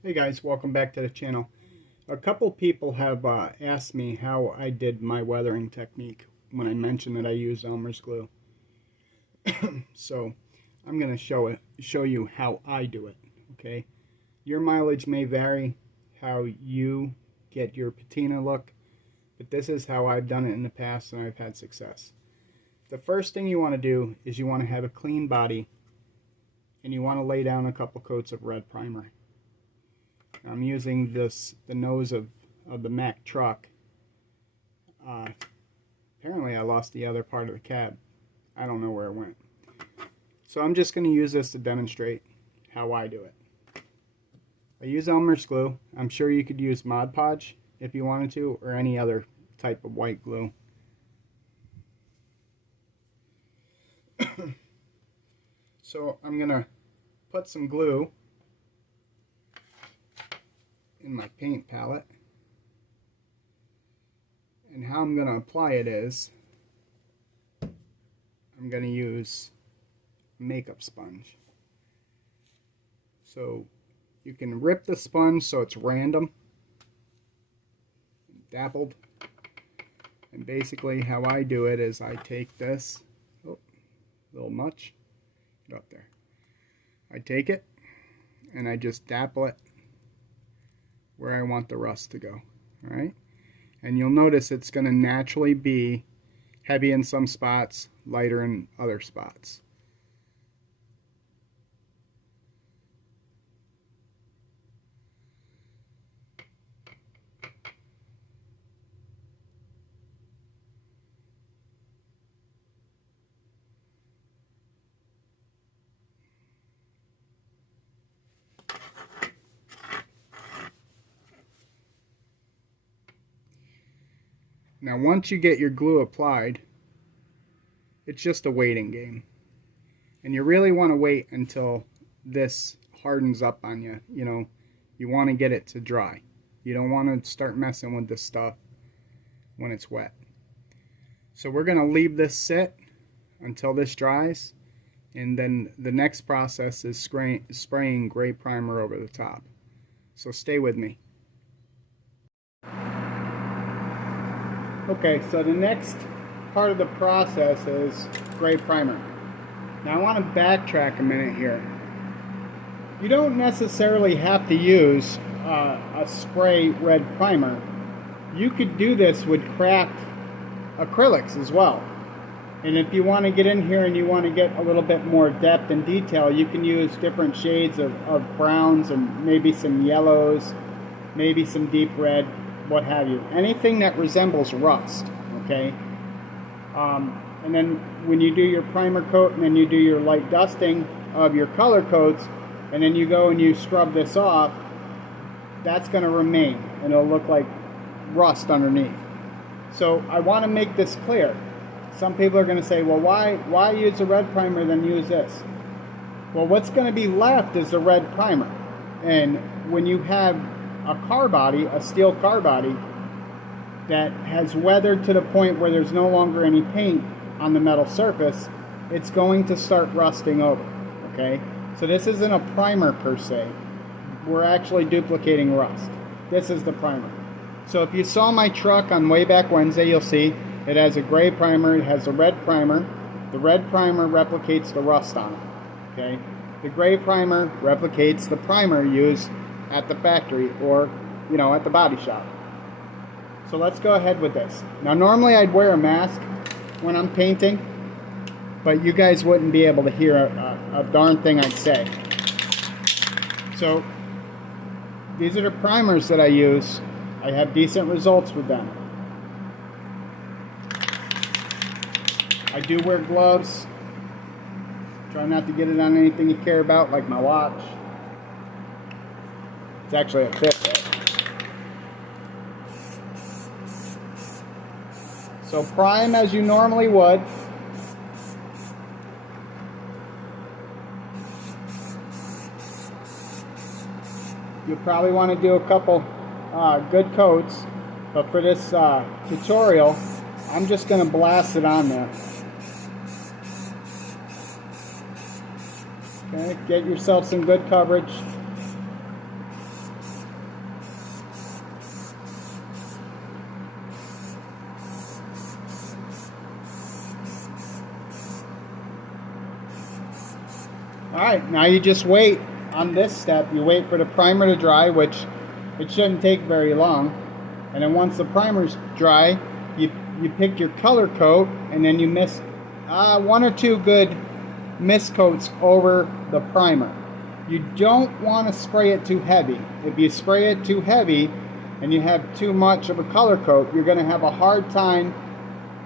Hey guys, welcome back to the channel. A couple people have asked me how I did my weathering technique when I mentioned that I use Elmer's glue. So I'm going to show you how I do it. Okay, your mileage may vary how you get your patina look, but this is how I've done it in the past and I've had success. The first thing you want to do is you want to have a clean body and you want to lay down a couple coats of red primer. I'm using the nose of the Mack truck. Apparently I lost the other part of the cab. I don't know where it went. So I'm just going to use this to demonstrate how I do it. I use Elmer's glue. I'm sure you could use Mod Podge if you wanted to, or any other type of white glue. So I'm going to put some glue in my paint palette, and how I'm going to apply it is I'm going to use a makeup sponge. So you can rip the sponge so it's random, dappled, and basically how I do it is I take this, oh, a little much, get up there, I take it and I just dapple it where I want the rust to go. Alright? And you'll notice it's going to naturally be heavy in some spots, lighter in other spots. Now once you get your glue applied, it's just a waiting game. And you really want to wait until this hardens up on you. You know, you want to get it to dry. You don't want to start messing with this stuff when it's wet. So we're going to leave this sit until this dries, and then the next process is spraying gray primer over the top. So stay with me. Okay, so the next part of the process is gray primer. Now I want to backtrack a minute here. You don't necessarily have to use a spray red primer. You could do this with craft acrylics as well. And if you want to get in here and you want to get a little bit more depth and detail, you can use different shades of browns and maybe some yellows, maybe some deep red, what have you. Anything that resembles rust, okay? And then when you do your primer coat and then you do your light dusting of your color coats, and then you go and you scrub this off, that's going to remain and it'll look like rust underneath. So I want to make this clear. Some people are going to say, well, why use a red primer than use this? Well, what's going to be left is the red primer. And when you have a car body, a steel car body, that has weathered to the point where there's no longer any paint on the metal surface, it's going to start rusting over, okay? So this isn't a primer per se. We're actually duplicating rust. This is the primer. So if you saw my truck on Way Back Wednesday, you'll see it has a gray primer, it has a red primer. The red primer replicates the rust on it, okay? The gray primer replicates the primer used at the factory or, you know, at the body shop. So let's go ahead with this. Now normally I'd wear a mask when I'm painting, but you guys wouldn't be able to hear a darn thing I'd say. So these are the primers that I use. I have decent results with them. I do wear gloves. Try not to get it on anything you care about, like my watch. It's actually a Fitbit. So prime as you normally would. You'll probably want to do a couple good coats, but for this tutorial, I'm just going to blast it on there. Okay, get yourself some good coverage. Alright, now you just wait on this step. You wait for the primer to dry, which it shouldn't take very long. And then once the primer's dry, you pick your color coat, and then you mist one or two good mist coats over the primer. You don't want to spray it too heavy. If you spray it too heavy and you have too much of a color coat, you're going to have a hard time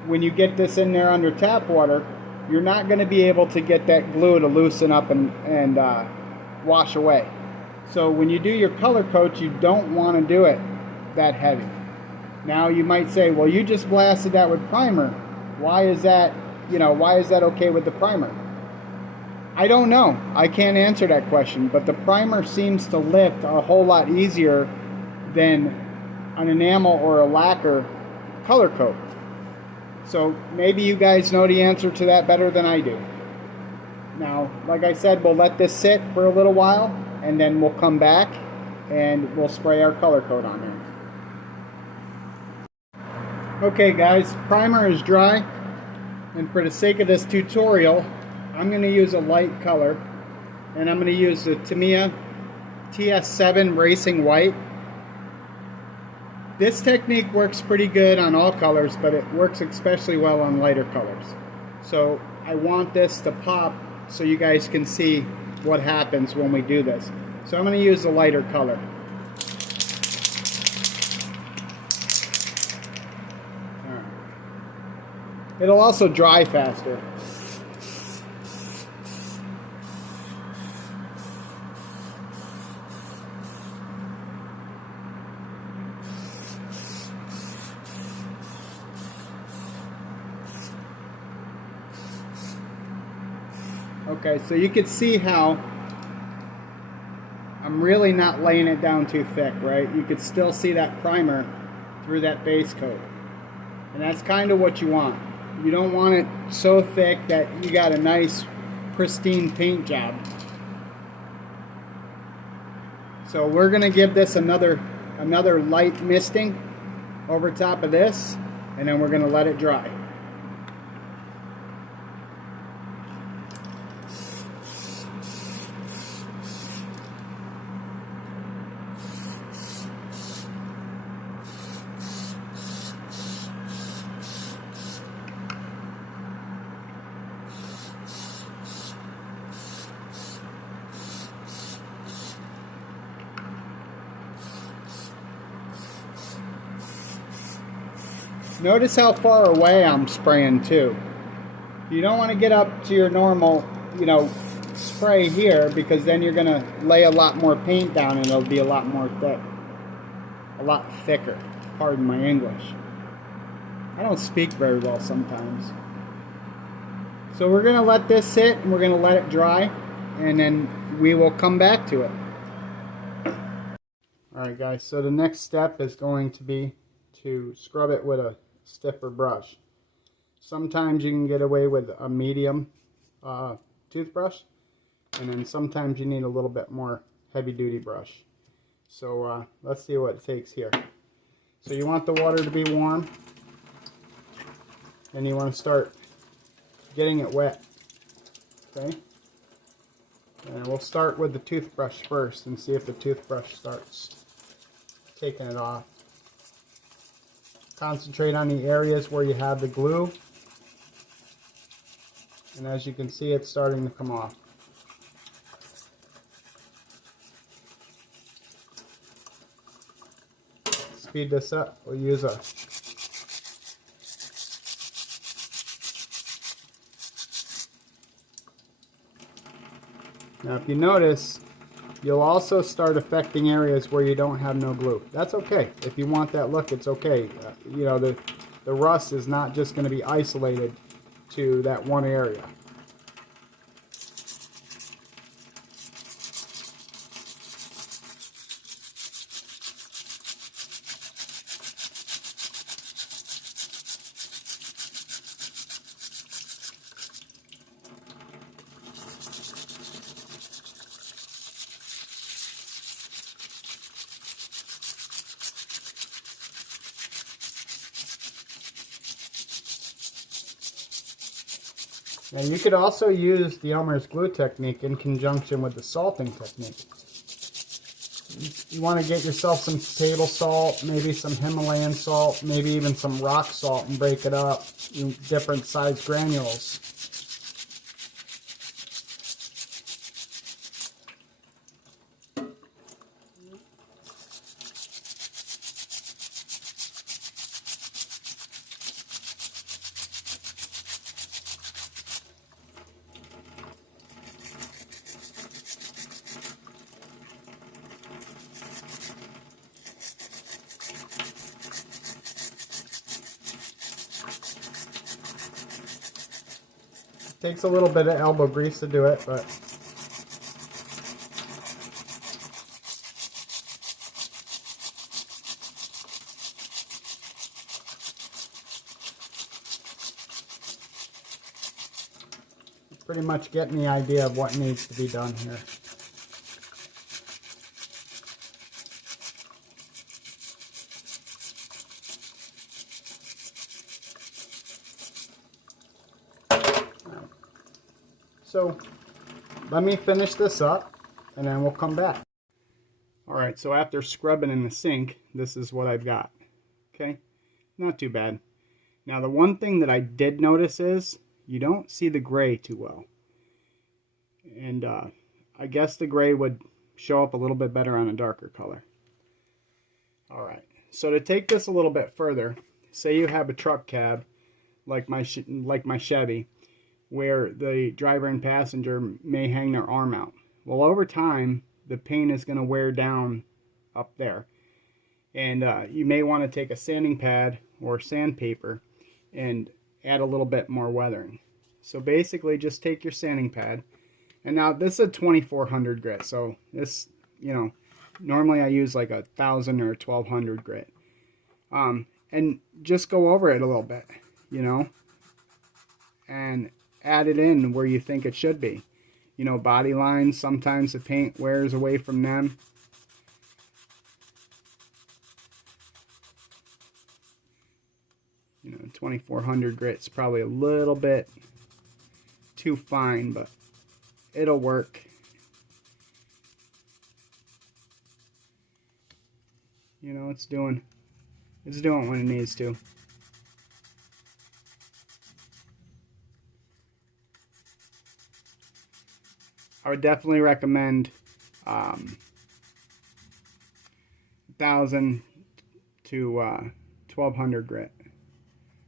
when you get this in there under tap water. You're not going to be able to get that glue to loosen up and wash away. So when you do your color coats, you don't want to do it that heavy. Now you might say, well, you just blasted that with primer. Why is that, why is that okay with the primer? I don't know. I can't answer that question, but the primer seems to lift a whole lot easier than an enamel or a lacquer color coat. So maybe you guys know the answer to that better than I do. Now, like I said, we'll let this sit for a little while, and then we'll come back and we'll spray our color coat on there. Okay guys, primer is dry, and for the sake of this tutorial, I'm going to use a light color, and I'm going to use the Tamiya TS7 Racing White. This technique works pretty good on all colors, but it works especially well on lighter colors. So I want this to pop so you guys can see what happens when we do this. So I'm going to use the lighter color. All right. It'll also dry faster. Okay, so you can see how I'm really not laying it down too thick, right? You could still see that primer through that base coat. And that's kind of what you want. You don't want it so thick that you got a nice pristine paint job. So we're going to give this another light misting over top of this, and then we're going to let it dry. Notice how far away I'm spraying too. You don't want to get up to your normal, spray here, because then you're going to lay a lot more paint down and it'll be a lot more thick. A lot thicker. Pardon my English. I don't speak very well sometimes. So we're going to let this sit and we're going to let it dry, and then we will come back to it. Alright guys, so the next step is going to be to scrub it with a stiffer brush. Sometimes you can get away with a medium toothbrush, and then sometimes you need a little bit more heavy-duty brush. So let's see what it takes here. So you want the water to be warm, and you want to start getting it wet. Okay? And we'll start with the toothbrush first and see if the toothbrush starts taking it off. Concentrate on the areas where you have the glue, and as you can see, it's starting to come off. Speed this up. We'll use a now if you notice, you'll also start affecting areas where you don't have no glue. That's okay. If you want that look, it's okay. The rust is not just going to be isolated to that one area. Now you could also use the Elmer's glue technique in conjunction with the salting technique. You want to get yourself some table salt, maybe some Himalayan salt, maybe even some rock salt, and break it up in different size granules. Takes a little bit of elbow grease to do it, but pretty much getting the idea of what needs to be done here. So let me finish this up and then we'll come back. Alright, so after scrubbing in the sink, this is what I've got. Okay, not too bad. Now the one thing that I did notice is you don't see the gray too well. And I guess the gray would show up a little bit better on a darker color. Alright, so to take this a little bit further, say you have a truck cab like my Chevy, where the driver and passenger may hang their arm out. Well, over time, the paint is going to wear down up there. And you may want to take a sanding pad or sandpaper and add a little bit more weathering. So basically, just take your sanding pad. And now, this is a 2400 grit. So this, you know, normally I use like 1000 or 1200 grit. And just go over it a little bit, you know. And add it in where you think it should be. You know, body lines, sometimes the paint wears away from them. You know, 2400 grit's probably a little bit too fine, but it'll work. You know, it's doing what it needs to. I would definitely recommend 1000 to 1200 grit.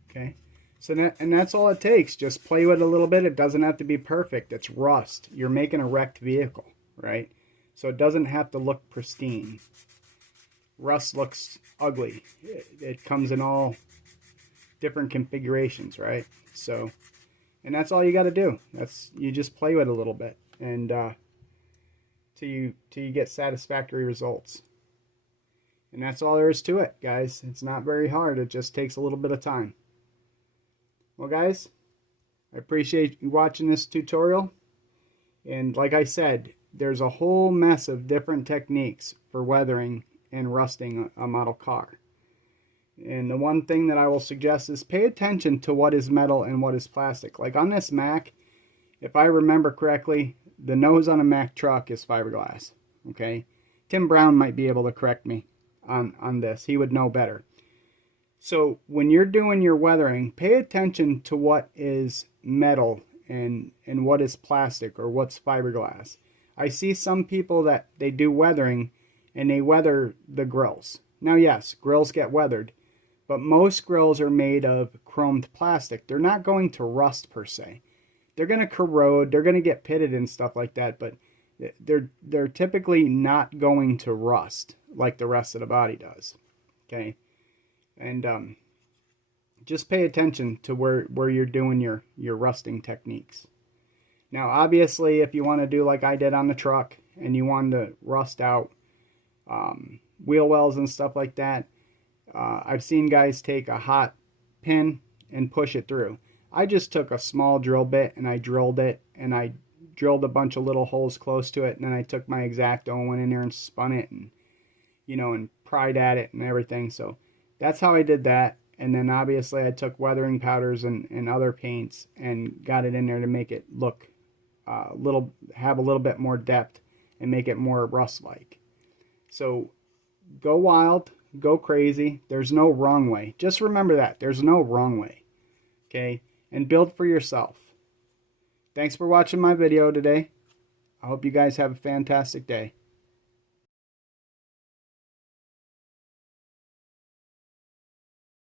Okay, so that's all it takes. Just play with it a little bit. It doesn't have to be perfect. It's rust. You're making a wrecked vehicle, right? So it doesn't have to look pristine. Rust looks ugly. It comes in all different configurations, right? So, and that's all you got to do. You just play with it a little bit. And till you get satisfactory results. And that's all there is to it, guys. It's not very hard. It just takes a little bit of time. Well, guys, I appreciate you watching this tutorial. And like I said, there's a whole mess of different techniques for weathering and rusting a model car. And the one thing that I will suggest is pay attention to what is metal and what is plastic. Like on this Mack, if I remember correctly, the nose on a Mack truck is fiberglass. Okay, Tim Brown might be able to correct me on this. He would know better. So when you're doing your weathering, pay attention to what is metal and what is plastic or what's fiberglass. I see some people that they do weathering and they weather the grills. Now yes, grills get weathered, but most grills are made of chromed plastic. They're not going to rust per se. They're going to corrode, they're going to get pitted and stuff like that, but they're typically not going to rust like the rest of the body does. Okay, and just pay attention to where you're doing your rusting techniques. Now, obviously, if you want to do like I did on the truck and you want to rust out wheel wells and stuff like that, I've seen guys take a hot pin and push it through. I just took a small drill bit and I drilled it, and I drilled a bunch of little holes close to it, and then I took my X-Acto and went in there and spun it and, you know, and pried at it and everything. So that's how I did that, And then obviously I took weathering powders and other paints and got it in there to make it look have a little bit more depth and make it more rust-like. So go wild, go crazy. There's no wrong way. Just remember that. There's no wrong way. Okay? And build for yourself. Thanks for watching my video today. I hope you guys have a fantastic day.